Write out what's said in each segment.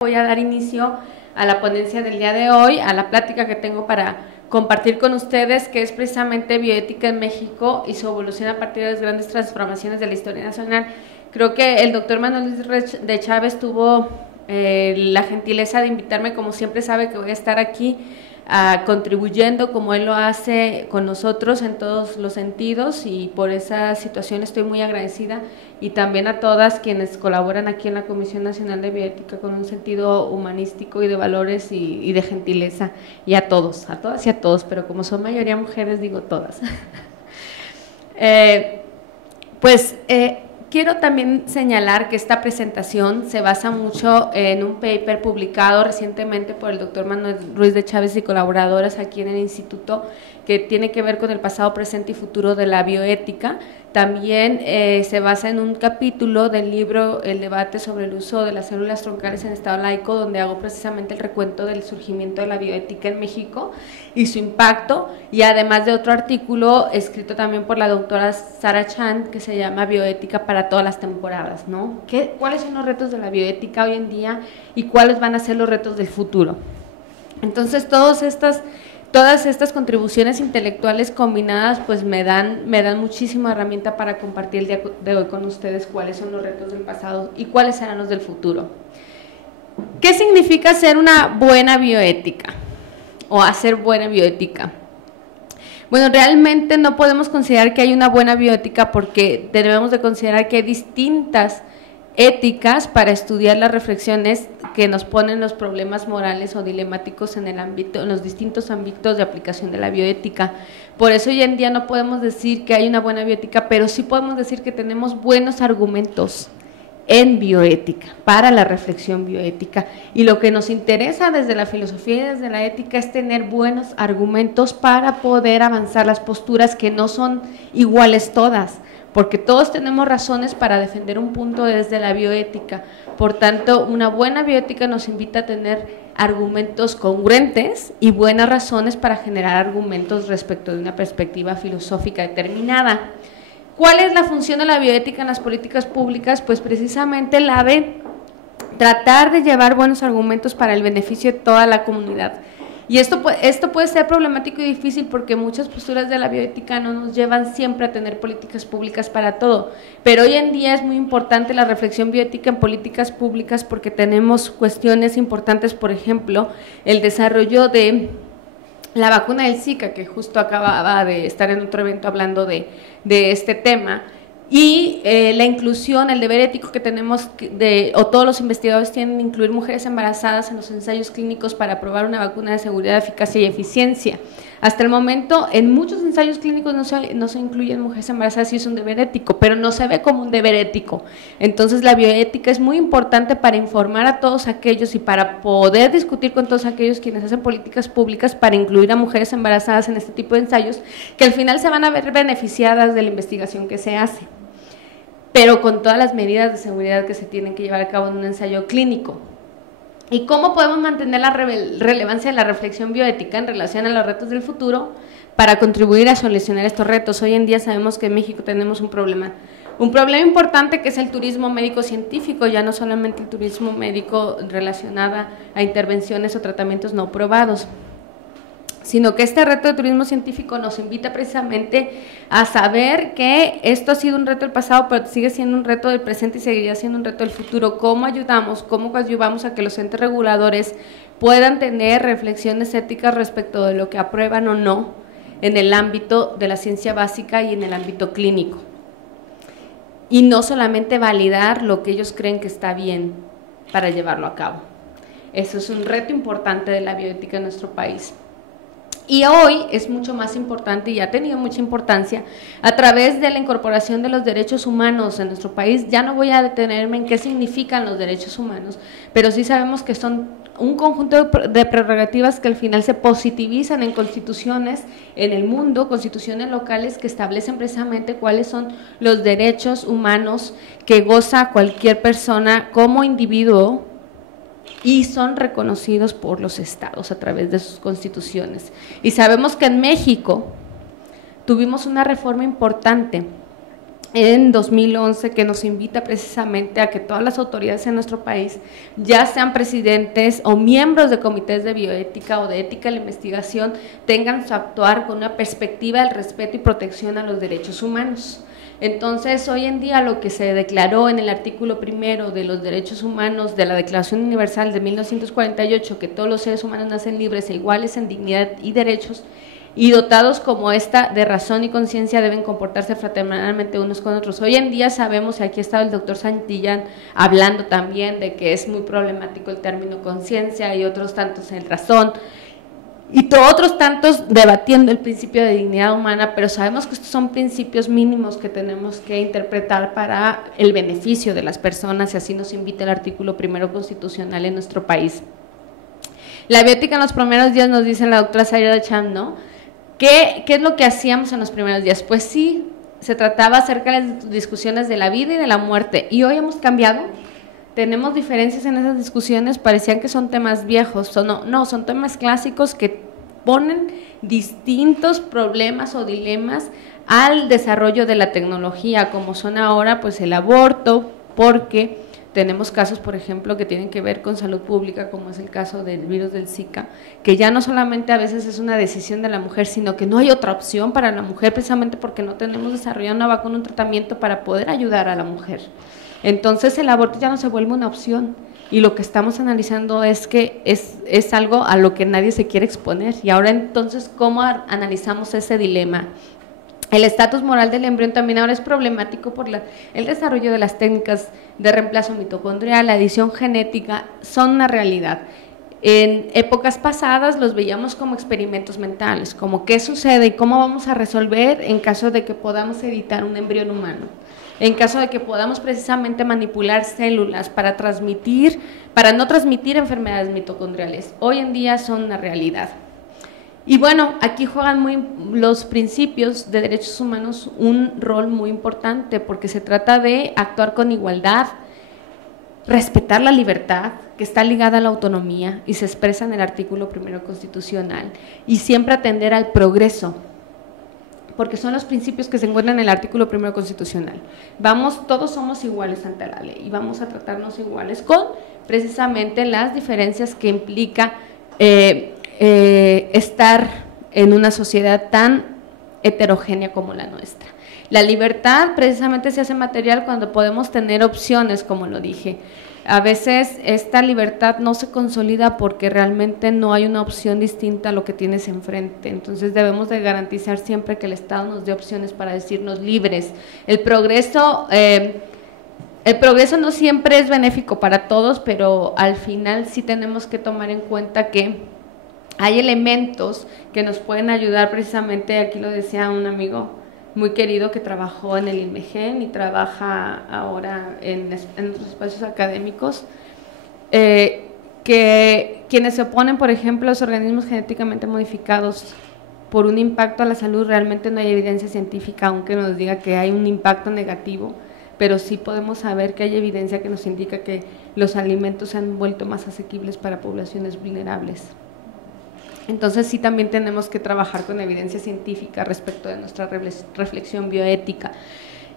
Voy a dar inicio a la ponencia del día de hoy, a la plática que tengo para compartir con ustedes, que es precisamente bioética en México y su evolución a partir de las grandes transformaciones de la historia nacional. Creo que el doctor Manuel Ruiz de Chávez tuvo la gentileza de invitarme, como siempre sabe que voy a estar aquí contribuyendo como él lo hace con nosotros en todos los sentidos, y por esa situación estoy muy agradecida, y también a todas quienes colaboran aquí en la Comisión Nacional de Bioética con un sentido humanístico y de valores y de gentileza, y a todos, a todas y a todos, pero como son mayoría mujeres digo todas. Quiero también señalar que esta presentación se basa mucho en un paper publicado recientemente por el doctor Manuel Ruiz de Chávez y colaboradoras aquí en el instituto, que tiene que ver con el pasado, presente y futuro de la bioética. También se basa en un capítulo del libro El debate sobre el uso de las células troncales en estado laico, donde hago precisamente el recuento del surgimiento de la bioética en México y su impacto, y además de otro artículo escrito también por la doctora Sara Chan, que se llama Bioética para todas las temporadas, ¿no? ¿Cuáles son los retos de la bioética hoy en día y cuáles van a ser los retos del futuro? Entonces, todas estas contribuciones intelectuales combinadas pues me dan muchísima herramienta para compartir el día de hoy con ustedes cuáles son los retos del pasado y cuáles serán los del futuro. ¿Qué significa ser una buena bioética o hacer buena bioética? Bueno, realmente no podemos considerar que hay una buena bioética, porque debemos de considerar que hay distintas éticas para estudiar las reflexiones que nos ponen los problemas morales o dilemáticos en los distintos ámbitos de aplicación de la bioética. Por eso hoy en día no podemos decir que hay una buena bioética, pero sí podemos decir que tenemos buenos argumentos en bioética, para la reflexión bioética, y lo que nos interesa desde la filosofía y desde la ética es tener buenos argumentos para poder avanzar las posturas, que no son iguales todas, porque todos tenemos razones para defender un punto desde la bioética. Por tanto, una buena bioética nos invita a tener argumentos congruentes y buenas razones para generar argumentos respecto de una perspectiva filosófica determinada. ¿Cuál es la función de la bioética en las políticas públicas? Pues precisamente la de tratar de llevar buenos argumentos para el beneficio de toda la comunidad. Y esto puede ser problemático y difícil, porque muchas posturas de la bioética no nos llevan siempre a tener políticas públicas para todo, pero hoy en día es muy importante la reflexión bioética en políticas públicas, porque tenemos cuestiones importantes, por ejemplo, el desarrollo de la vacuna del Zika, que justo acababa de estar en otro evento hablando de este tema, y la inclusión, el deber ético que tenemos o todos los investigadores tienen de incluir mujeres embarazadas en los ensayos clínicos para probar una vacuna de seguridad, eficacia y eficiencia. Hasta el momento, en muchos ensayos clínicos no se incluyen mujeres embarazadas, y es un deber ético, pero no se ve como un deber ético. Entonces, la bioética es muy importante para informar a todos aquellos y para poder discutir con todos aquellos quienes hacen políticas públicas para incluir a mujeres embarazadas en este tipo de ensayos, que al final se van a ver beneficiadas de la investigación que se hace, pero con todas las medidas de seguridad que se tienen que llevar a cabo en un ensayo clínico. ¿Y cómo podemos mantener la relevancia de la reflexión bioética en relación a los retos del futuro para contribuir a solucionar estos retos? Hoy en día sabemos que en México tenemos un problema importante, que es el turismo médico-científico, ya no solamente el turismo médico relacionado a intervenciones o tratamientos no probados, sino que este reto de turismo científico nos invita precisamente a saber que esto ha sido un reto del pasado, pero sigue siendo un reto del presente y seguirá siendo un reto del futuro. ¿Cómo ayudamos a que los entes reguladores puedan tener reflexiones éticas respecto de lo que aprueban o no en el ámbito de la ciencia básica y en el ámbito clínico? Y no solamente validar lo que ellos creen que está bien para llevarlo a cabo. Eso es un reto importante de la bioética en nuestro país. Y hoy es mucho más importante, y ha tenido mucha importancia a través de la incorporación de los derechos humanos en nuestro país. Ya no voy a detenerme en qué significan los derechos humanos, pero sí sabemos que son un conjunto de prerrogativas que al final se positivizan en constituciones en el mundo, constituciones locales que establecen precisamente cuáles son los derechos humanos que goza cualquier persona como individuo, y son reconocidos por los estados a través de sus constituciones. Y sabemos que en México tuvimos una reforma importante en 2011, que nos invita precisamente a que todas las autoridades en nuestro país, ya sean presidentes o miembros de comités de bioética o de ética de la investigación, tengan su actuar con una perspectiva del respeto y protección a los derechos humanos. Entonces, hoy en día lo que se declaró en el artículo 1 de los derechos humanos de la Declaración Universal de 1948, que todos los seres humanos nacen libres e iguales en dignidad y derechos, y dotados como esta de razón y conciencia deben comportarse fraternalmente unos con otros. Hoy en día sabemos, y aquí estaba el doctor Santillán hablando también de que es muy problemático el término conciencia y otros tantos en razón, y otros tantos debatiendo el principio de dignidad humana, pero sabemos que estos son principios mínimos que tenemos que interpretar para el beneficio de las personas, y así nos invita el artículo 1 constitucional en nuestro país. La bioética en los primeros días, nos dice la doctora Sayada Cham, ¿no? ¿Qué es lo que hacíamos en los primeros días? Pues sí, se trataba acerca de las discusiones de la vida y de la muerte, y hoy hemos cambiado, tenemos diferencias en esas discusiones, parecían que son temas viejos, no, son temas clásicos que ponen distintos problemas o dilemas al desarrollo de la tecnología, como son ahora pues el aborto, porque tenemos casos, por ejemplo, que tienen que ver con salud pública, como es el caso del virus del Zika, que ya no solamente a veces es una decisión de la mujer, sino que no hay otra opción para la mujer, precisamente porque no tenemos desarrollado una vacuna, un tratamiento para poder ayudar a la mujer. Entonces el aborto ya no se vuelve una opción, y lo que estamos analizando es que es algo a lo que nadie se quiere exponer. Y ahora entonces, ¿cómo analizamos ese dilema? El estatus moral del embrión también ahora es problemático por el desarrollo de las técnicas de reemplazo mitocondrial, la edición genética, son una realidad. En épocas pasadas los veíamos como experimentos mentales, como qué sucede y cómo vamos a resolver en caso de que podamos editar un embrión humano, en caso de que podamos precisamente manipular células para no transmitir enfermedades mitocondriales. Hoy en día son una realidad. Y bueno, aquí juegan los principios de derechos humanos un rol muy importante, porque se trata de actuar con igualdad, respetar la libertad, que está ligada a la autonomía y se expresa en el artículo 1 constitucional, y siempre atender al progreso, porque son los principios que se encuentran en el artículo 1 constitucional. Todos somos iguales ante la ley y vamos a tratarnos iguales con precisamente las diferencias que implica estar en una sociedad tan heterogénea como la nuestra. La libertad precisamente se hace material cuando podemos tener opciones, como lo dije. A veces esta libertad no se consolida porque realmente no hay una opción distinta a lo que tienes enfrente. Entonces debemos de garantizar siempre que el Estado nos dé opciones para decirnos libres. El progreso no siempre es benéfico para todos, pero al final sí tenemos que tomar en cuenta que hay elementos que nos pueden ayudar precisamente, aquí lo decía un amigo muy querido que trabajó en el INMEGEN y trabaja ahora en los espacios académicos, que quienes se oponen, por ejemplo, a los organismos genéticamente modificados por un impacto a la salud, realmente no hay evidencia científica, aunque nos diga que hay un impacto negativo, pero sí podemos saber que hay evidencia que nos indica que los alimentos se han vuelto más asequibles para poblaciones vulnerables. Entonces sí también tenemos que trabajar con evidencia científica respecto de nuestra reflexión bioética.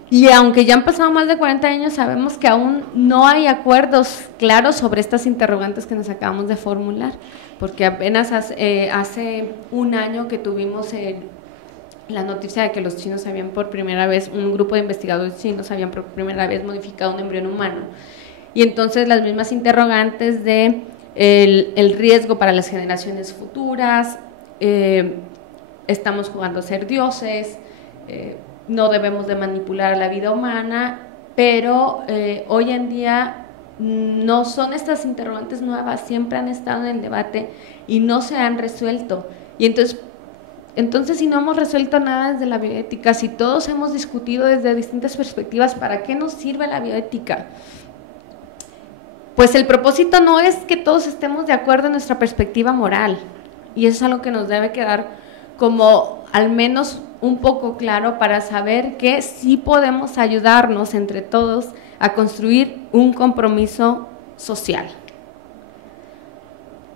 Y aunque ya han pasado más de 40 años, sabemos que aún no hay acuerdos claros sobre estas interrogantes que nos acabamos de formular, porque apenas hace un año que tuvimos la noticia de que los chinos habían por primera vez, un grupo de investigadores chinos habían por primera vez modificado un embrión humano. Y entonces las mismas interrogantes de el riesgo para las generaciones futuras, estamos jugando a ser dioses, no debemos de manipular la vida humana, pero hoy en día no son estas interrogantes nuevas, siempre han estado en el debate y no se han resuelto. Y entonces si no hemos resuelto nada desde la bioética, si todos hemos discutido desde distintas perspectivas, ¿para qué nos sirve la bioética? Pues el propósito no es que todos estemos de acuerdo en nuestra perspectiva moral, y eso es algo que nos debe quedar como al menos un poco claro para saber que sí podemos ayudarnos entre todos a construir un compromiso social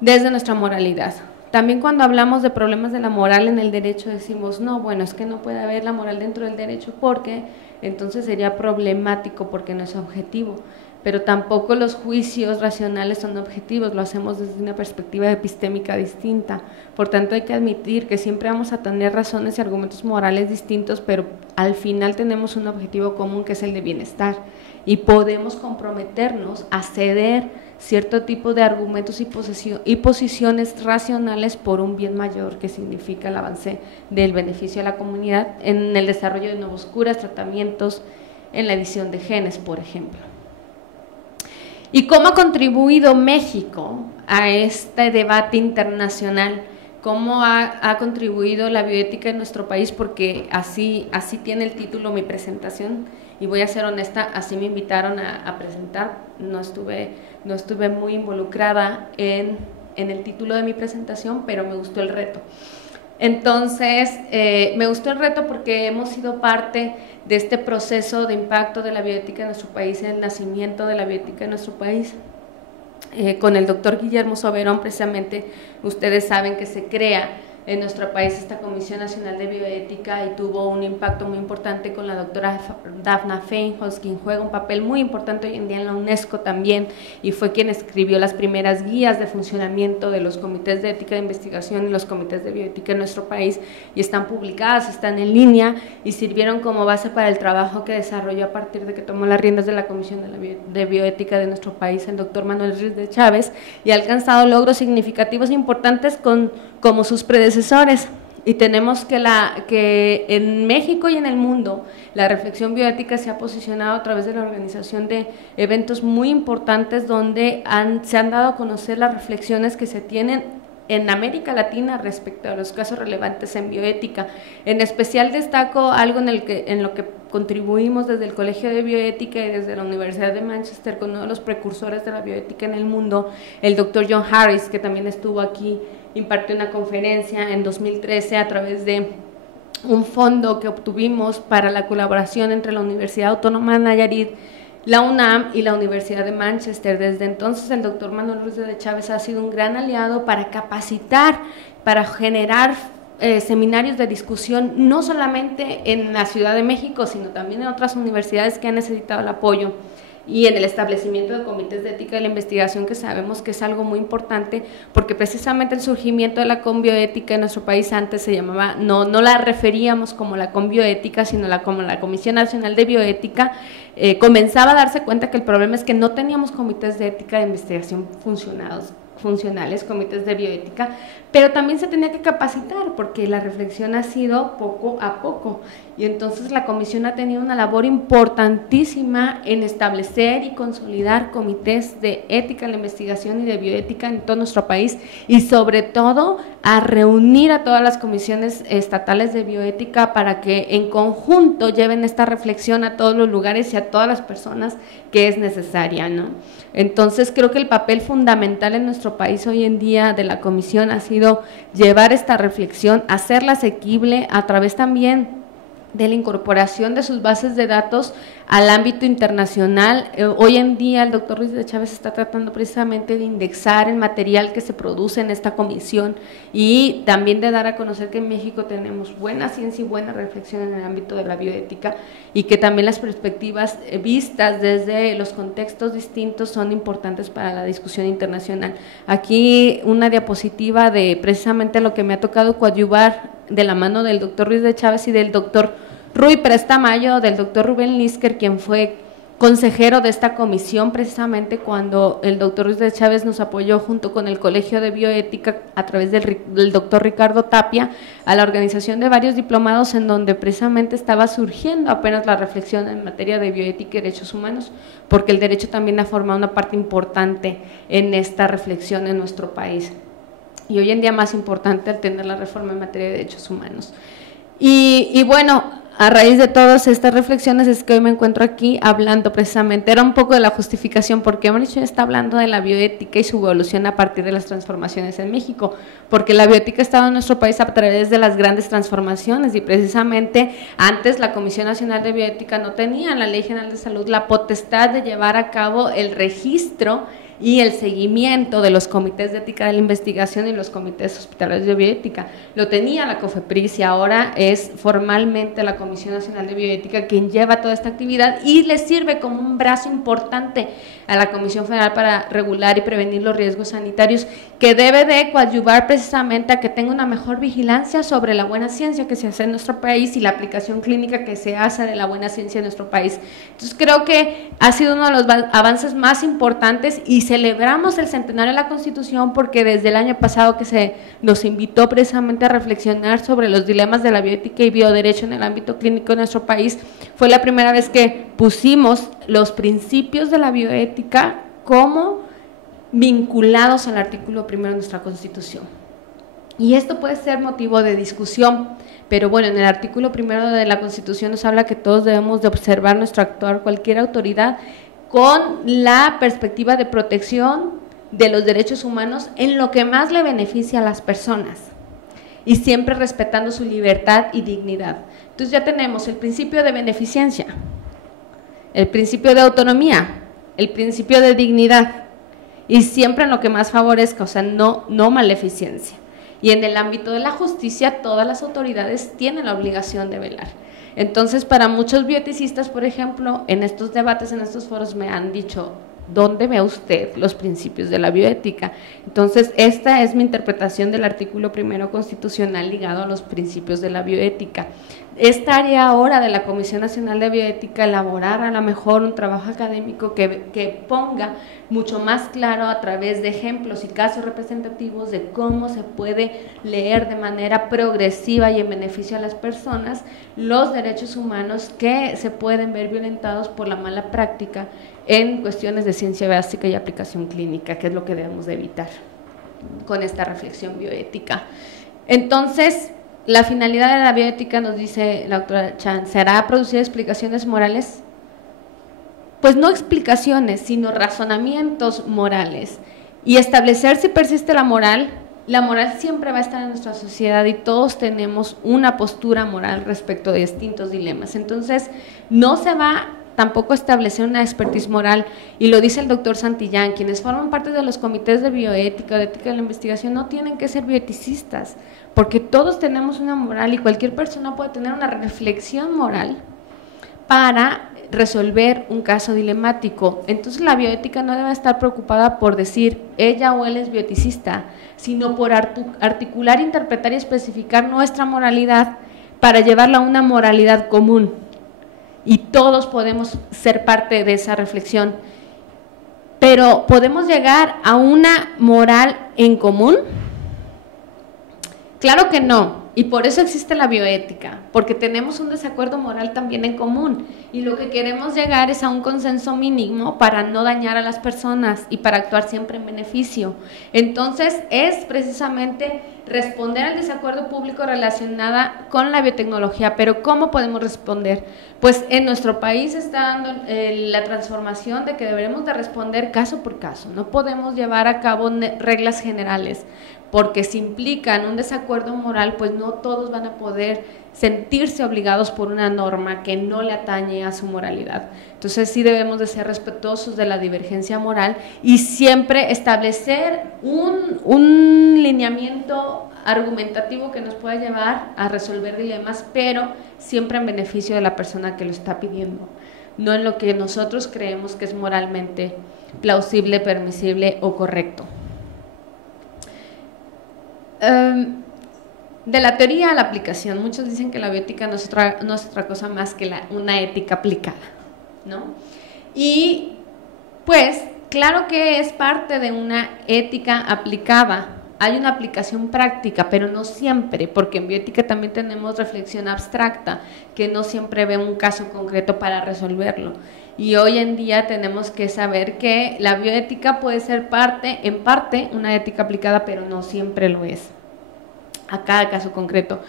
desde nuestra moralidad. también cuando hablamos de problemas de la moral en el derecho decimos, no, bueno, es que no puede haber la moral dentro del derecho porque entonces sería problemático porque no es objetivo, pero tampoco los juicios racionales son objetivos, lo hacemos desde una perspectiva epistémica distinta, por tanto hay que admitir que siempre vamos a tener razones y argumentos morales distintos, pero al final tenemos un objetivo común que es el de bienestar y podemos comprometernos a ceder cierto tipo de argumentos y posiciones racionales por un bien mayor que significa el avance del beneficio a la comunidad en el desarrollo de nuevos curas, tratamientos, en la edición de genes, por ejemplo. ¿Y cómo ha contribuido México a este debate internacional? ¿Cómo ha contribuido la bioética en nuestro país? Porque así tiene el título mi presentación, y voy a ser honesta, así me invitaron a presentar, no estuve muy involucrada en el título de mi presentación, pero me gustó el reto. Entonces, me gustó el reto porque hemos sido parte de este proceso de impacto de la bioética en nuestro país, el nacimiento de la bioética en nuestro país. Con el doctor Guillermo Soberón, precisamente, ustedes saben que se crea en nuestro país esta Comisión Nacional de Bioética y tuvo un impacto muy importante con la doctora Daphna Feinholz, quien juega un papel muy importante hoy en día en la UNESCO también, y fue quien escribió las primeras guías de funcionamiento de los comités de ética de investigación y los comités de bioética en nuestro país, y están publicadas, están en línea y sirvieron como base para el trabajo que desarrolló a partir de que tomó las riendas de la Comisión de Bioética de nuestro país el doctor Manuel Ruiz de Chávez, y ha alcanzado logros significativos importantes como sus predecesores. Y tenemos que en México y en el mundo la reflexión bioética se ha posicionado a través de la organización de eventos muy importantes donde se han dado a conocer las reflexiones que se tienen en América Latina respecto a los casos relevantes en bioética. En especial destaco algo en lo que contribuimos desde el Colegio de Bioética y desde la Universidad de Manchester con uno de los precursores de la bioética en el mundo, el doctor John Harris, que también estuvo aquí, impartió una conferencia en 2013 a través de un fondo que obtuvimos para la colaboración entre la Universidad Autónoma de Nayarit, la UNAM y la Universidad de Manchester. Desde entonces el doctor Manuel Ruiz de Chávez ha sido un gran aliado para capacitar, para generar seminarios de discusión, no solamente en la Ciudad de México, sino también en otras universidades que han necesitado el apoyo, y en el establecimiento de comités de ética de la investigación, que sabemos que es algo muy importante, porque precisamente el surgimiento de la conbioética en nuestro país antes se llamaba, no la referíamos como la conbioética, sino como la Comisión Nacional de Bioética, comenzaba a darse cuenta que el problema es que no teníamos comités de ética de investigación funcionales, comités de bioética, pero también se tenía que capacitar porque la reflexión ha sido poco a poco, y entonces la comisión ha tenido una labor importantísima en establecer y consolidar comités de ética en la investigación y de bioética en todo nuestro país, y sobre todo a reunir a todas las comisiones estatales de bioética para que en conjunto lleven esta reflexión a todos los lugares y a todas las personas que es necesaria, ¿no? Entonces creo que el papel fundamental en nuestro país hoy en día de la comisión ha sido llevar esta reflexión, hacerla asequible a través también de la incorporación de sus bases de datos al ámbito internacional. Hoy en día el doctor Ruiz de Chávez está tratando precisamente de indexar el material que se produce en esta comisión y también de dar a conocer que en México tenemos buena ciencia y buena reflexión en el ámbito de la bioética, y que también las perspectivas vistas desde los contextos distintos son importantes para la discusión internacional. Aquí una diapositiva de precisamente lo que me ha tocado coadyuvar de la mano del doctor Ruiz de Chávez y del doctor Rui Prestamayo, del doctor Rubén Lisker, quien fue consejero de esta comisión precisamente cuando el doctor Ruiz de Chávez nos apoyó junto con el Colegio de Bioética a través del doctor Ricardo Tapia a la organización de varios diplomados en donde precisamente estaba surgiendo apenas la reflexión en materia de bioética y derechos humanos, porque el derecho también ha formado una parte importante en esta reflexión en nuestro país, y hoy en día más importante al tener la reforma en materia de derechos humanos. Y bueno, a raíz de todas estas reflexiones es que hoy me encuentro aquí hablando precisamente, era un poco de la justificación porque Mauricio está hablando de la bioética y su evolución a partir de las transformaciones en México, porque la bioética ha estado en nuestro país a través de las grandes transformaciones, y precisamente antes la Comisión Nacional de Bioética no tenía en la Ley General de Salud la potestad de llevar a cabo el registro y el seguimiento de los comités de ética de la investigación y los comités hospitalarios de bioética. Lo tenía la COFEPRIS y ahora es formalmente la Comisión Nacional de Bioética quien lleva toda esta actividad y le sirve como un brazo importante a la Comisión Federal para regular y prevenir los riesgos sanitarios, que debe de coadyuvar precisamente a que tenga una mejor vigilancia sobre la buena ciencia que se hace en nuestro país y la aplicación clínica que se hace de la buena ciencia en nuestro país. Entonces creo que ha sido uno de los avances más importantes y celebramos el centenario de la Constitución porque desde el año pasado que se nos invitó precisamente a reflexionar sobre los dilemas de la bioética y bioderecho en el ámbito clínico de nuestro país, fue la primera vez que pusimos los principios de la bioética como vinculados al artículo 1 de nuestra Constitución. Y esto puede ser motivo de discusión, pero bueno, en el artículo 1 de la Constitución nos habla que todos debemos de observar nuestro actuar, cualquier autoridad, con la perspectiva de protección de los derechos humanos en lo que más le beneficia a las personas y siempre respetando su libertad y dignidad. Entonces ya tenemos el principio de beneficencia, el principio de autonomía, el principio de dignidad y siempre en lo que más favorezca, o sea, no maleficencia. Y en el ámbito de la justicia, todas las autoridades tienen la obligación de velar. Entonces, para muchos bioeticistas, por ejemplo, en estos debates, en estos foros me han dicho, ¿dónde ve usted los principios de la bioética? Entonces, esta es mi interpretación del artículo 1 constitucional ligado a los principios de la bioética. Es tarea ahora de la Comisión Nacional de Bioética elaborar a lo mejor un trabajo académico que ponga mucho más claro a través de ejemplos y casos representativos de cómo se puede leer de manera progresiva y en beneficio a las personas los derechos humanos que se pueden ver violentados por la mala práctica en cuestiones de ciencia básica y aplicación clínica, que es lo que debemos de evitar con esta reflexión bioética. Entonces, la finalidad de la bioética, nos dice la doctora Chan, ¿será producir explicaciones morales? Pues no explicaciones, sino razonamientos morales. Y establecer si persiste la moral siempre va a estar en nuestra sociedad y todos tenemos una postura moral respecto de distintos dilemas. Entonces, no se va tampoco establecer una expertise moral, y lo dice el doctor Santillán, quienes forman parte de los comités de bioética, de ética de la investigación, no tienen que ser bioeticistas, porque todos tenemos una moral y cualquier persona puede tener una reflexión moral para resolver un caso dilemático. Entonces la bioética no debe estar preocupada por decir ella o él es bioeticista, sino por articular, interpretar y especificar nuestra moralidad para llevarla a una moralidad común. Y todos podemos ser parte de esa reflexión, pero ¿podemos llegar a una moral en común? Claro que no, y por eso existe la bioética, porque tenemos un desacuerdo moral también en común, y lo que queremos llegar es a un consenso mínimo para no dañar a las personas y para actuar siempre en beneficio. Entonces es precisamente responder al desacuerdo público relacionada con la biotecnología. Pero ¿cómo podemos responder? Pues en nuestro país está dando la transformación de que deberemos de responder caso por caso, no podemos llevar a cabo reglas generales, porque si implican un desacuerdo moral, pues no todos van a poder sentirse obligados por una norma que no le atañe a su moralidad. Entonces sí debemos de ser respetuosos de la divergencia moral y siempre establecer un lineamiento argumentativo que nos pueda llevar a resolver dilemas, pero siempre en beneficio de la persona que lo está pidiendo, no en lo que nosotros creemos que es moralmente plausible, permisible o correcto. De la teoría a la aplicación, muchos dicen que la bioética no es otra cosa más que una ética aplicada, ¿no? Y pues claro que es parte de una ética aplicada, hay una aplicación práctica, pero no siempre, porque en bioética también tenemos reflexión abstracta, que no siempre ve un caso concreto para resolverlo. Y hoy en día tenemos que saber que la bioética puede ser en parte una ética aplicada, pero no siempre lo es, a cada caso concreto.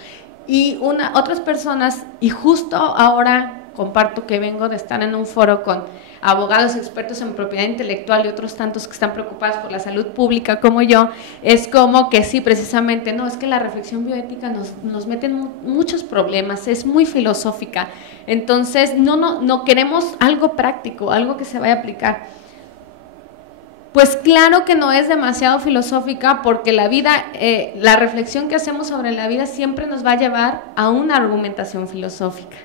Y otras personas, y justo ahora comparto que vengo de estar en un foro con abogados expertos en propiedad intelectual y otros tantos que están preocupados por la salud pública como yo, es como que sí, precisamente, no, es que la reflexión bioética nos mete en muchos problemas, es muy filosófica, entonces no queremos algo práctico, algo que se vaya a aplicar. Pues claro que no es demasiado filosófica, porque la vida, la reflexión que hacemos sobre la vida siempre nos va a llevar a una argumentación filosófica.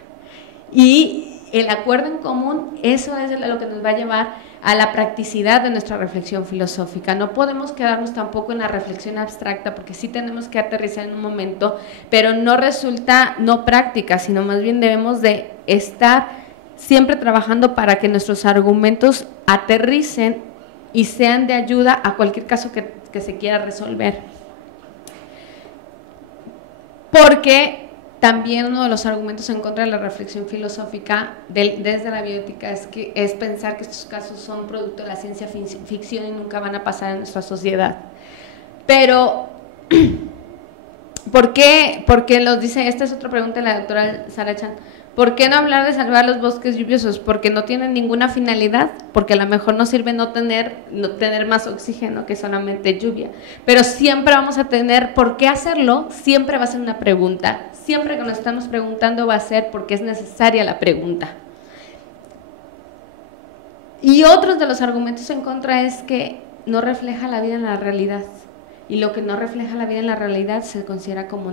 Y el acuerdo en común, eso es lo que nos va a llevar a la practicidad de nuestra reflexión filosófica. No podemos quedarnos tampoco en la reflexión abstracta, porque sí tenemos que aterrizar en un momento, pero no resulta no práctica, sino más bien debemos de estar siempre trabajando para que nuestros argumentos aterricen y sean de ayuda a cualquier caso que se quiera resolver. Porque también uno de los argumentos en contra de la reflexión filosófica desde la bioética es pensar que estos casos son producto de la ciencia ficción y nunca van a pasar en nuestra sociedad. Pero, ¿por qué? Porque los dice, esta es otra pregunta de la doctora Sara Chan. ¿Por qué no hablar de salvar los bosques lluviosos? Porque no tienen ninguna finalidad, porque a lo mejor no sirve no tener más oxígeno que solamente lluvia. Pero siempre vamos a tener por qué hacerlo, siempre va a ser una pregunta. Siempre que nos estamos preguntando va a ser porque es necesaria la pregunta. Y otros de los argumentos en contra es que no refleja la vida en la realidad. Y lo que no refleja la vida en la realidad se considera como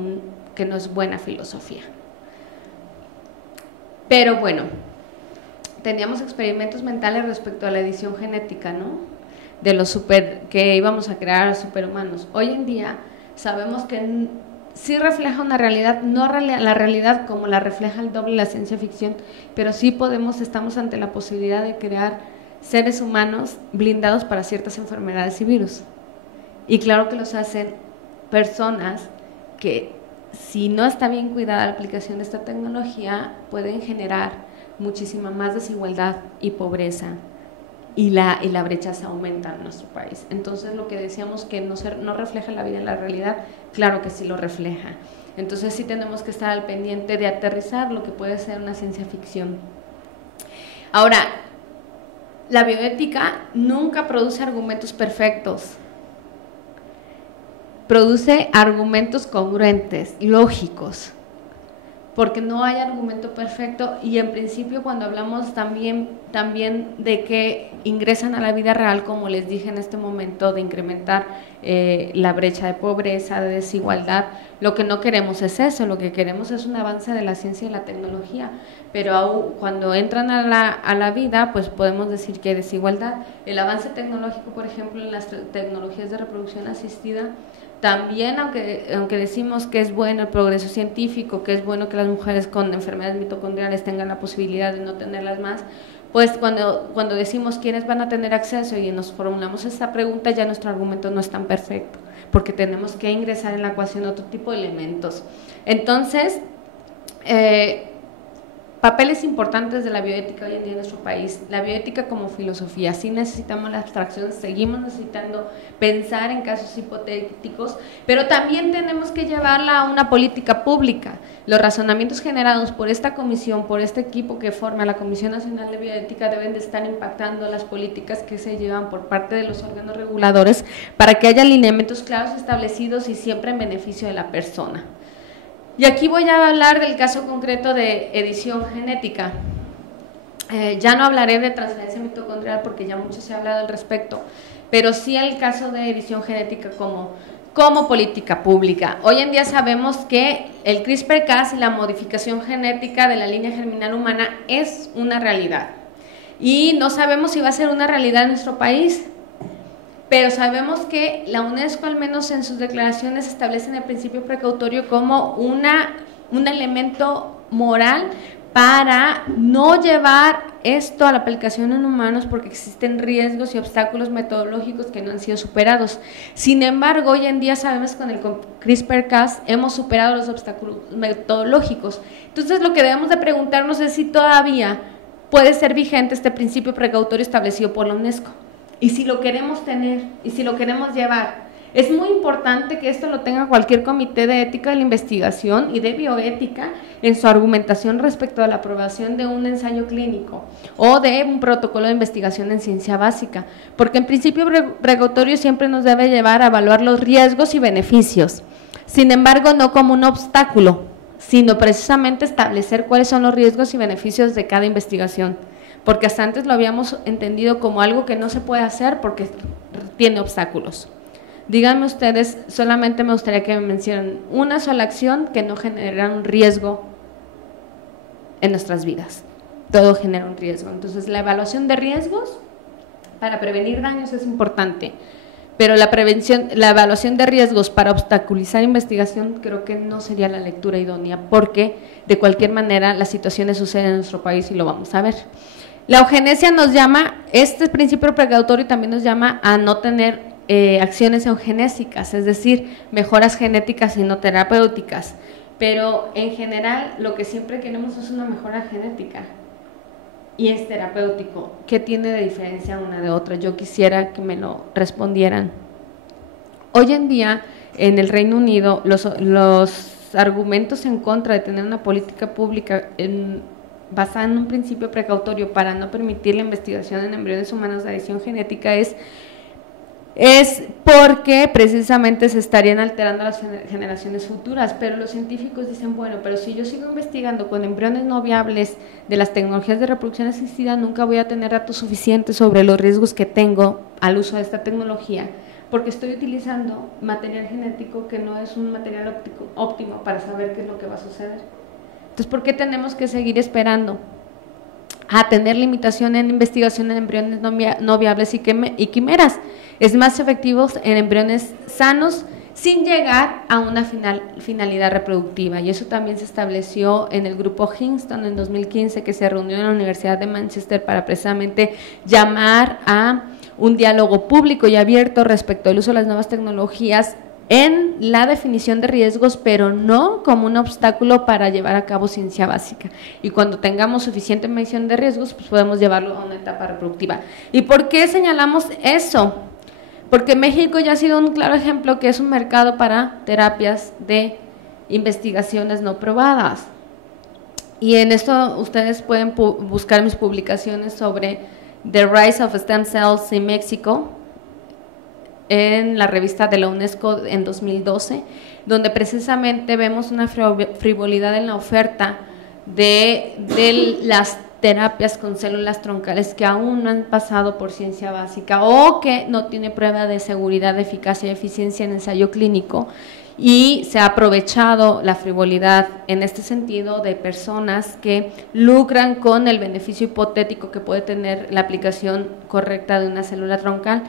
que no es buena filosofía. Pero bueno, teníamos experimentos mentales respecto a la edición genética, ¿no? De los que íbamos a crear superhumanos. Hoy en día sabemos que sí refleja una realidad, no la realidad como la refleja el doble de la ciencia ficción, pero sí estamos ante la posibilidad de crear seres humanos blindados para ciertas enfermedades y virus. Y claro que los hacen personas que, si no está bien cuidada la aplicación de esta tecnología, pueden generar muchísima más desigualdad y pobreza, y la brecha se aumenta en nuestro país. Entonces, lo que decíamos que no refleja la vida en la realidad, claro que sí lo refleja. Entonces, sí tenemos que estar al pendiente de aterrizar lo que puede ser una ciencia ficción. Ahora, la bioética nunca produce argumentos perfectos. Produce argumentos congruentes, lógicos, porque no hay argumento perfecto, y en principio cuando hablamos también de que ingresan a la vida real, como les dije en este momento, de incrementar la brecha de pobreza, de desigualdad, lo que no queremos es eso, lo que queremos es un avance de la ciencia y la tecnología, pero cuando entran a la vida, pues podemos decir que hay desigualdad. El avance tecnológico, por ejemplo, en las tecnologías de reproducción asistida, también, aunque decimos que es bueno el progreso científico, que es bueno que las mujeres con enfermedades mitocondriales tengan la posibilidad de no tenerlas más, pues cuando decimos quiénes van a tener acceso y nos formulamos esta pregunta, ya nuestro argumento no es tan perfecto, porque tenemos que ingresar en la ecuación otro tipo de elementos. Entonces, papeles importantes de la bioética hoy en día en nuestro país. La bioética como filosofía, sí necesitamos la abstracción, seguimos necesitando pensar en casos hipotéticos, pero también tenemos que llevarla a una política pública. Los razonamientos generados por esta comisión, por este equipo que forma la Comisión Nacional de Bioética, deben de estar impactando las políticas que se llevan por parte de los órganos reguladores para que haya lineamientos claros establecidos y siempre en beneficio de la persona. Y aquí voy a hablar del caso concreto de edición genética. Ya no hablaré de transferencia mitocondrial porque ya mucho se ha hablado al respecto, pero sí el caso de edición genética como política pública. Hoy en día sabemos que el CRISPR-Cas y la modificación genética de la línea germinal humana es una realidad. Y no sabemos si va a ser una realidad en nuestro país, pero sabemos que la UNESCO, al menos en sus declaraciones, establece el principio precautorio como un elemento moral para no llevar esto a la aplicación en humanos, porque existen riesgos y obstáculos metodológicos que no han sido superados. Sin embargo, hoy en día sabemos que con el CRISPR-Cas hemos superado los obstáculos metodológicos. Entonces, lo que debemos de preguntarnos es si todavía puede ser vigente este principio precautorio establecido por la UNESCO. Y si lo queremos tener, y si lo queremos llevar. Es muy importante que esto lo tenga cualquier comité de ética de la investigación y de bioética en su argumentación respecto a la aprobación de un ensayo clínico o de un protocolo de investigación en ciencia básica, porque en principio precautorio siempre nos debe llevar a evaluar los riesgos y beneficios, sin embargo no como un obstáculo, sino precisamente establecer cuáles son los riesgos y beneficios de cada investigación, porque hasta antes lo habíamos entendido como algo que no se puede hacer porque tiene obstáculos. Díganme ustedes, solamente me gustaría que me mencionen una sola acción que no genera un riesgo en nuestras vidas. Todo genera un riesgo. Entonces, la evaluación de riesgos para prevenir daños es importante, pero la evaluación de riesgos para obstaculizar investigación creo que no sería la lectura idónea, porque de cualquier manera las situaciones suceden en nuestro país y lo vamos a ver. La eugenesia nos llama, este principio precautorio también nos llama a no tener acciones eugenésicas, es decir, mejoras genéticas y no terapéuticas, pero en general lo que siempre queremos es una mejora genética y es terapéutico. ¿Qué tiene de diferencia una de otra? Yo quisiera que me lo respondieran. Hoy en día, en el Reino Unido, los argumentos en contra de tener una política pública basada en un principio precautorio para no permitir la investigación en embriones humanos de edición genética es porque precisamente se estarían alterando las generaciones futuras, pero los científicos dicen, bueno, pero si yo sigo investigando con embriones no viables de las tecnologías de reproducción asistida, nunca voy a tener datos suficientes sobre los riesgos que tengo al uso de esta tecnología, porque estoy utilizando material genético que no es un material óptimo para saber qué es lo que va a suceder. Entonces, ¿por qué tenemos que seguir esperando a tener limitación en investigación en embriones no viables y quimeras? Es más efectivo en embriones sanos sin llegar a una finalidad reproductiva, y eso también se estableció en el grupo Hinton en 2015, que se reunió en la Universidad de Manchester para precisamente llamar a un diálogo público y abierto respecto al uso de las nuevas tecnologías en la definición de riesgos, pero no como un obstáculo para llevar a cabo ciencia básica. Y cuando tengamos suficiente medición de riesgos, pues podemos llevarlo a una etapa reproductiva. ¿Y por qué señalamos eso? Porque México ya ha sido un claro ejemplo que es un mercado para terapias de investigaciones no probadas. Y en esto ustedes pueden buscar mis publicaciones sobre The Rise of Stem Cells in Mexico, en la revista de la UNESCO en 2012, donde precisamente vemos una frivolidad en la oferta de las terapias con células troncales que aún no han pasado por ciencia básica o que no tiene prueba de seguridad, de eficacia y eficiencia en ensayo clínico, y se ha aprovechado la frivolidad en este sentido de personas que lucran con el beneficio hipotético que puede tener la aplicación correcta de una célula troncal.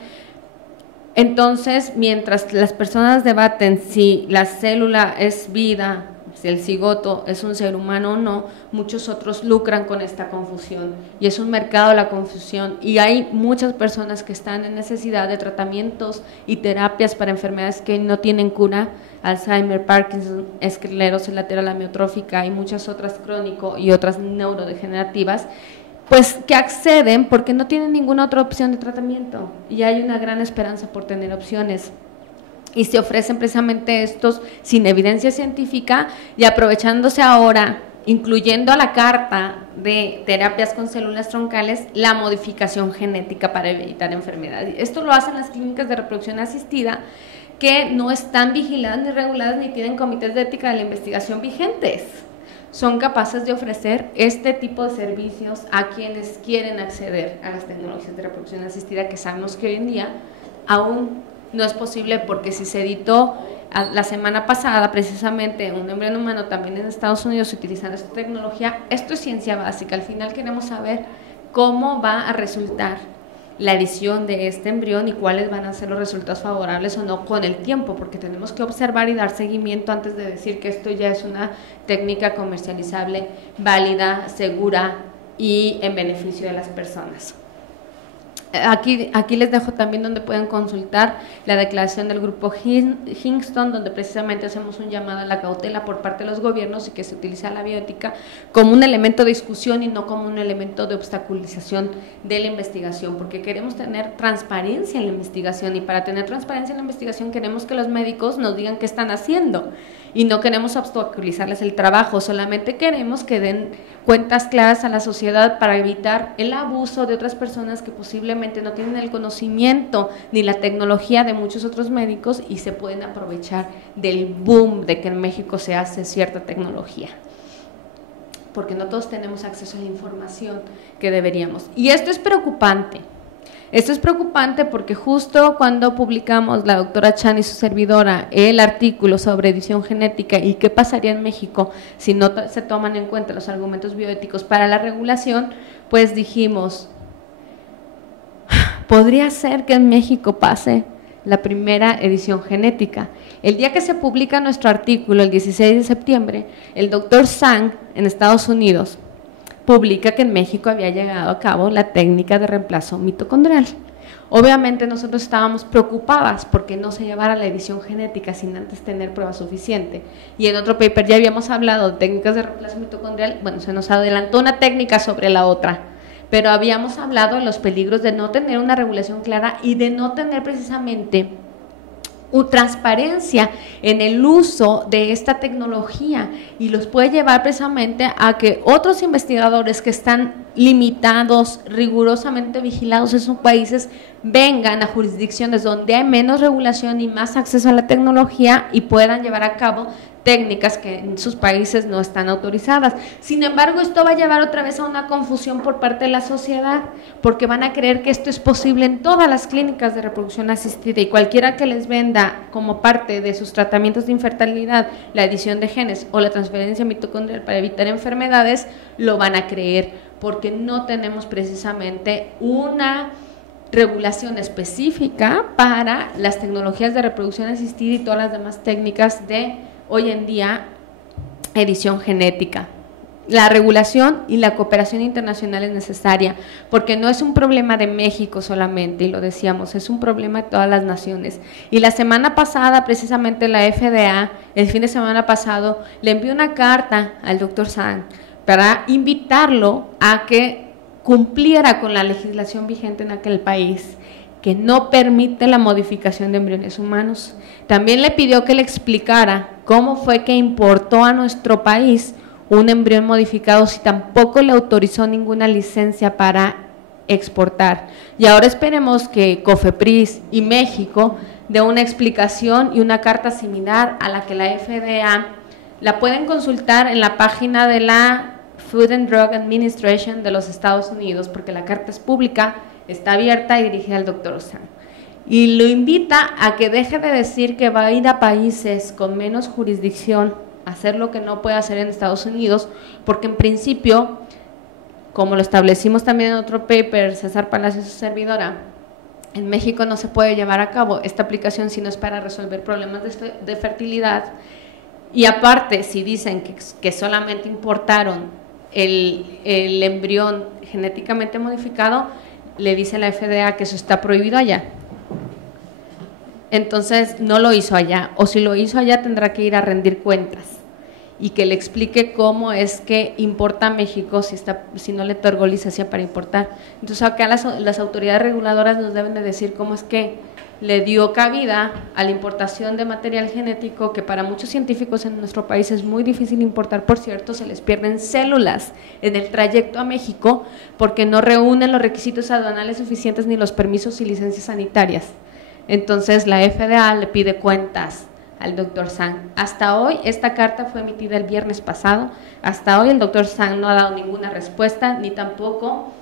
Entonces, mientras las personas debaten si la célula es vida, si el cigoto es un ser humano o no, muchos otros lucran con esta confusión, y es un mercado de la confusión, y hay muchas personas que están en necesidad de tratamientos y terapias para enfermedades que no tienen cura: Alzheimer, Parkinson, esclerosis lateral amiotrófica y muchas otras crónico y otras neurodegenerativas, pues que acceden porque no tienen ninguna otra opción de tratamiento, y hay una gran esperanza por tener opciones. Y se ofrecen precisamente estos sin evidencia científica, y aprovechándose ahora, incluyendo a la carta de terapias con células troncales, la modificación genética para evitar enfermedades. Esto lo hacen las clínicas de reproducción asistida, que no están vigiladas ni reguladas ni tienen comités de ética de la investigación vigentes. Son capaces de ofrecer este tipo de servicios a quienes quieren acceder a las tecnologías de reproducción asistida, que sabemos que hoy en día aún no es posible, porque si se editó la semana pasada precisamente un embrión humano también en Estados Unidos utilizando esta tecnología, esto es ciencia básica. Al final queremos saber cómo va a resultar la edición de este embrión y cuáles van a ser los resultados favorables o no con el tiempo, porque tenemos que observar y dar seguimiento antes de decir que esto ya es una técnica comercializable, válida, segura y en beneficio de las personas. Aquí les dejo también donde pueden consultar la declaración del grupo Hinton, donde precisamente hacemos un llamado a la cautela por parte de los gobiernos y que se utiliza la bioética como un elemento de discusión y no como un elemento de obstaculización de la investigación, porque queremos tener transparencia en la investigación, y para tener transparencia en la investigación queremos que los médicos nos digan qué están haciendo, y no queremos obstaculizarles el trabajo, solamente queremos que den cuentas claras a la sociedad para evitar el abuso de otras personas que posiblemente no tienen el conocimiento ni la tecnología de muchos otros médicos y se pueden aprovechar del boom de que en México se hace cierta tecnología, porque no todos tenemos acceso a la información que deberíamos. Y esto es preocupante. Esto es preocupante porque justo cuando publicamos la doctora Chan y su servidora el artículo sobre edición genética y qué pasaría en México si no se toman en cuenta los argumentos bioéticos para la regulación, pues dijimos, podría ser que en México pase la primera edición genética. El día que se publica nuestro artículo, el 16 de septiembre, el doctor Zhang en Estados Unidos publica que en México había llegado a cabo la técnica de reemplazo mitocondrial. Obviamente nosotros estábamos preocupadas porque no se llevara la edición genética sin antes tener prueba suficiente. Y en otro paper ya habíamos hablado de técnicas de reemplazo mitocondrial, bueno, se nos adelantó una técnica sobre la otra, pero habíamos hablado de los peligros de no tener una regulación clara y de no tener precisamente transparencia en el uso de esta tecnología, y los puede llevar precisamente a que otros investigadores que están limitados, rigurosamente vigilados en sus países, vengan a jurisdicciones donde hay menos regulación y más acceso a la tecnología y puedan llevar a cabo técnicas que en sus países no están autorizadas. Sin embargo, esto va a llevar otra vez a una confusión por parte de la sociedad, porque van a creer que esto es posible en todas las clínicas de reproducción asistida, y cualquiera que les venda como parte de sus tratamientos de infertilidad la edición de genes o la transferencia mitocondrial para evitar enfermedades, lo van a creer, porque no tenemos precisamente una regulación específica para las tecnologías de reproducción asistida y todas las demás técnicas de hoy en día edición genética. La regulación y la cooperación internacional es necesaria, porque no es un problema de México solamente, y lo decíamos, es un problema de todas las naciones. Y la semana pasada, precisamente la FDA, el fin de semana pasado, le envió una carta al doctor Zhang para invitarlo a que cumpliera con la legislación vigente en aquel país, que no permite la modificación de embriones humanos. También le pidió que le explicara cómo fue que importó a nuestro país un embrión modificado si tampoco le autorizó ninguna licencia para exportar. Y ahora esperemos que COFEPRIS y México dé una explicación y una carta similar a la que la FDA. La pueden consultar en la página de la Food and Drug Administration de los Estados Unidos, porque la carta es pública, está abierta y dirigida al doctor Zhang. Y lo invita a que deje de decir que va a ir a países con menos jurisdicción a hacer lo que no puede hacer en Estados Unidos, porque en principio, como lo establecimos también en otro paper, César Palacios, su servidora, en México no se puede llevar a cabo esta aplicación si no es para resolver problemas de fertilidad. Y aparte, si dicen que solamente importaron el embrión genéticamente modificado, le dice la FDA que eso está prohibido allá. Entonces no lo hizo allá, o si lo hizo allá tendrá que ir a rendir cuentas y que le explique cómo es que importa a México si no le otorgó licencia para importar. Entonces acá las autoridades reguladoras nos deben de decir cómo es que le dio cabida a la importación de material genético, que para muchos científicos en nuestro país es muy difícil importar. Por cierto, se les pierden células en el trayecto a México porque no reúnen los requisitos aduanales suficientes ni los permisos y licencias sanitarias. Entonces la FDA le pide cuentas al doctor Zhang. Hasta hoy, esta carta fue emitida el viernes pasado, hasta hoy el doctor Zhang no ha dado ninguna respuesta, ni tampoco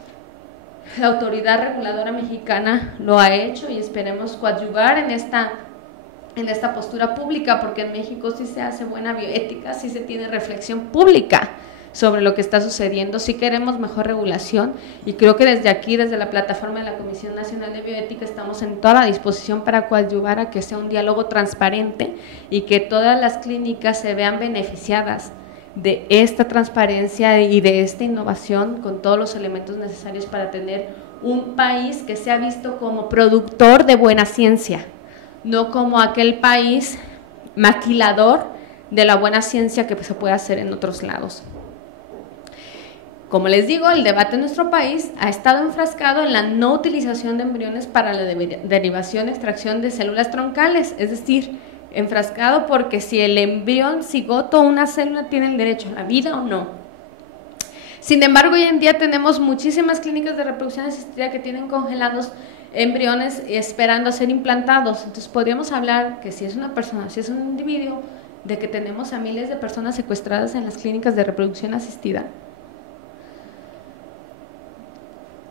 la autoridad reguladora mexicana lo ha hecho, y esperemos coadyuvar en esta postura pública, porque en México sí se hace buena bioética, sí se tiene reflexión pública sobre lo que está sucediendo, sí queremos mejor regulación, y creo que desde aquí, desde la plataforma de la Comisión Nacional de Bioética, estamos en toda la disposición para coadyuvar a que sea un diálogo transparente y que todas las clínicas se vean beneficiadas de esta transparencia y de esta innovación, con todos los elementos necesarios para tener un país que sea visto como productor de buena ciencia, no como aquel país maquilador de la buena ciencia que se puede hacer en otros lados. Como les digo, el debate en nuestro país ha estado enfrascado en la no utilización de embriones para la derivación y extracción de células troncales, es decir, enfrascado porque si el embrión cigoto o una célula tiene el derecho a la vida o no. Sin embargo, hoy en día tenemos muchísimas clínicas de reproducción asistida que tienen congelados embriones esperando a ser implantados. Entonces podríamos hablar que si es una persona, si es un individuo, de que tenemos a miles de personas secuestradas en las clínicas de reproducción asistida.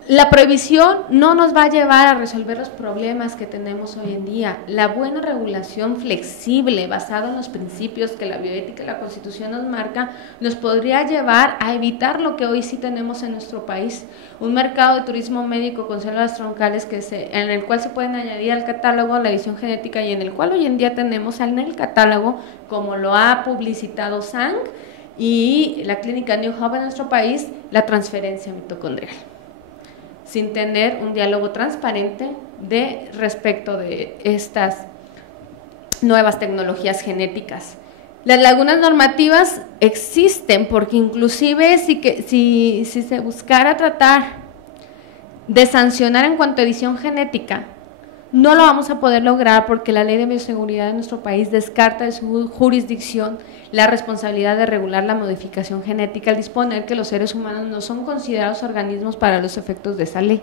La prohibición no nos va a llevar a resolver los problemas que tenemos hoy en día. La buena regulación flexible, basada en los principios que la bioética y la Constitución nos marca, nos podría llevar a evitar lo que hoy sí tenemos en nuestro país. Un mercado de turismo médico con células troncales en el cual se pueden añadir al catálogo la edición genética y en el cual hoy en día tenemos en el catálogo, como lo ha publicitado Sang y la clínica New Hub en nuestro país, la transferencia mitocondrial, sin tener un diálogo transparente respecto de estas nuevas tecnologías genéticas. Las lagunas normativas existen porque inclusive si se buscara tratar de sancionar en cuanto a edición genética, no lo vamos a poder lograr porque la ley de bioseguridad de nuestro país descarta de su jurisdicción la responsabilidad de regular la modificación genética al disponer que los seres humanos no son considerados organismos para los efectos de esa ley.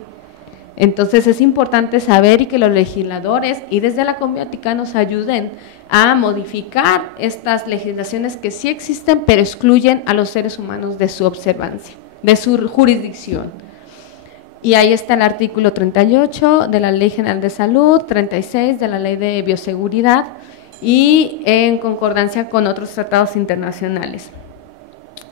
Entonces es importante saber y que los legisladores y desde la Conbiótica nos ayuden a modificar estas legislaciones que sí existen pero excluyen a los seres humanos de su observancia, de su jurisdicción. Y ahí está el artículo 38 de la Ley General de Salud, 36 de la Ley de Bioseguridad y en concordancia con otros tratados internacionales.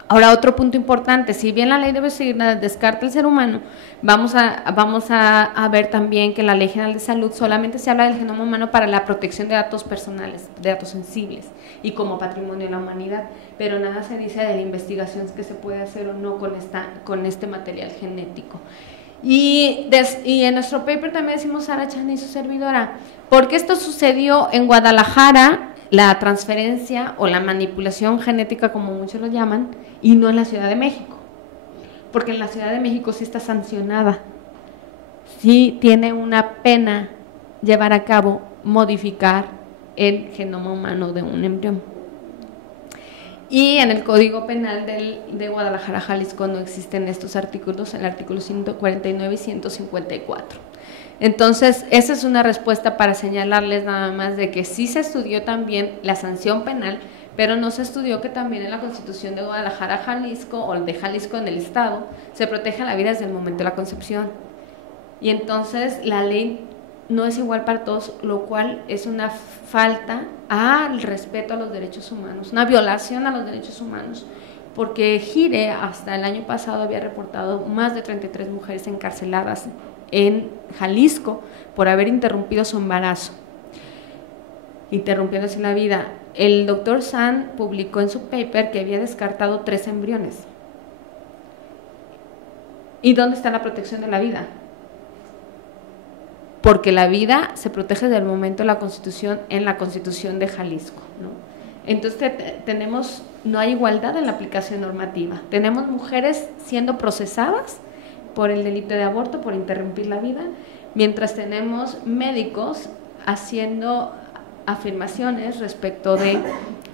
Ahora, otro punto importante, si bien la Ley de Bioseguridad descarta el ser humano, vamos a ver también que en la Ley General de Salud solamente se habla del genoma humano para la protección de datos personales, de datos sensibles y como patrimonio de la humanidad, pero nada se dice de la investigación que se puede hacer o no con este material genético. Y en nuestro paper también decimos, Sara Chan y su servidora, porque esto sucedió en Guadalajara, la transferencia o la manipulación genética, como muchos lo llaman, y no en la Ciudad de México, porque en la Ciudad de México sí está sancionada, sí tiene una pena llevar a cabo modificar el genoma humano de un embrión. Y en el Código Penal de Guadalajara, Jalisco, no existen estos artículos, el artículo 149 y 154. Entonces, esa es una respuesta para señalarles nada más de que sí se estudió también la sanción penal, pero no se estudió que también en la Constitución de Guadalajara, Jalisco, o de Jalisco en el Estado, se protege la vida desde el momento de la concepción. Y entonces la ley no es igual para todos, lo cual es una falta al respeto a los derechos humanos, una violación a los derechos humanos, porque Gire hasta el año pasado había reportado más de 33 mujeres encarceladas en Jalisco por haber interrumpido su embarazo, interrumpiéndose la vida. El doctor San publicó en su paper que había descartado 3 embriones. ¿Y dónde está la protección de la vida? Porque la vida se protege desde el momento de la Constitución, en la Constitución de Jalisco, ¿no? Entonces no hay igualdad en la aplicación normativa. Tenemos mujeres siendo procesadas por el delito de aborto, por interrumpir la vida, mientras tenemos médicos haciendo afirmaciones respecto de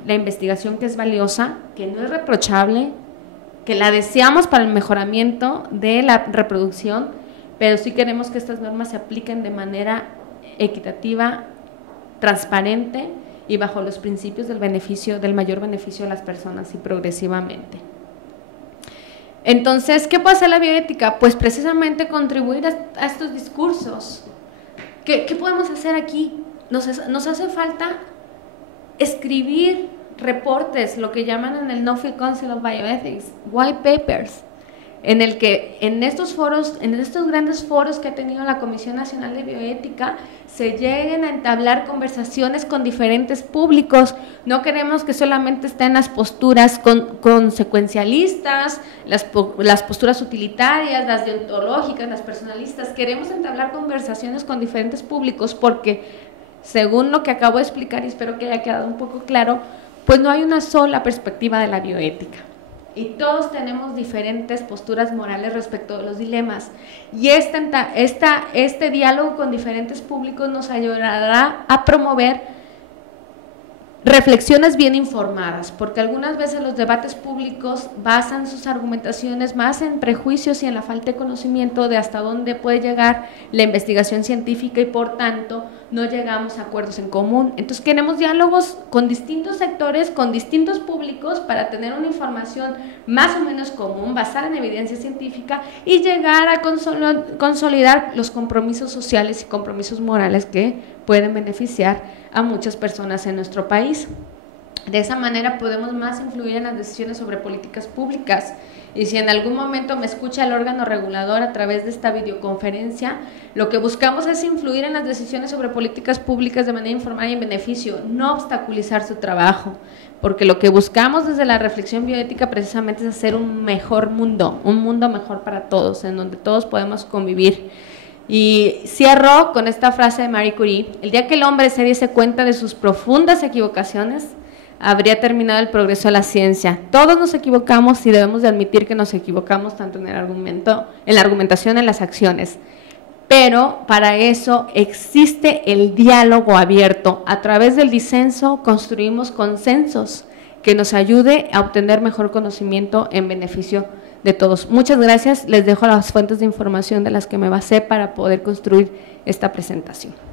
la investigación que es valiosa, que no es reprochable, que la deseamos para el mejoramiento de la reproducción, pero sí queremos que estas normas se apliquen de manera equitativa, transparente y bajo los principios del mayor beneficio de las personas y progresivamente. Entonces, ¿qué puede hacer la bioética? Pues precisamente contribuir a estos discursos. ¿Qué podemos hacer aquí? Nos hace falta escribir reportes, lo que llaman en el No-Field Council of Bioethics, white papers, en el que en estos grandes foros que ha tenido la Comisión Nacional de Bioética se lleguen a entablar conversaciones con diferentes públicos. No queremos que solamente estén las posturas consecuencialistas, las posturas utilitarias, las deontológicas, las personalistas. Queremos entablar conversaciones con diferentes públicos porque, según lo que acabo de explicar, y espero que haya quedado un poco claro, pues no hay una sola perspectiva de la bioética. Y todos tenemos diferentes posturas morales respecto de los dilemas. Y este diálogo con diferentes públicos nos ayudará a promover reflexiones bien informadas, porque algunas veces los debates públicos basan sus argumentaciones más en prejuicios y en la falta de conocimiento de hasta dónde puede llegar la investigación científica y por tanto no llegamos a acuerdos en común. Entonces queremos diálogos con distintos sectores, con distintos públicos, para tener una información más o menos común, basada en evidencia científica, y llegar a consolidar los compromisos sociales y compromisos morales que pueden beneficiar a muchas personas en nuestro país. De esa manera podemos más influir en las decisiones sobre políticas públicas. Y si en algún momento me escucha el órgano regulador a través de esta videoconferencia, lo que buscamos es influir en las decisiones sobre políticas públicas de manera informada y en beneficio, no obstaculizar su trabajo, porque lo que buscamos desde la reflexión bioética precisamente es hacer un mejor mundo, un mundo mejor para todos, en donde todos podemos convivir. Y cierro con esta frase de Marie Curie: el día que el hombre se diese cuenta de sus profundas equivocaciones, habría terminado el progreso de la ciencia. Todos nos equivocamos y debemos de admitir que nos equivocamos tanto en el argumento, en la argumentación, en las acciones. Pero para eso existe el diálogo abierto. A través del disenso construimos consensos que nos ayude a obtener mejor conocimiento en beneficio de todos. Muchas gracias. Les dejo las fuentes de información de las que me basé para poder construir esta presentación.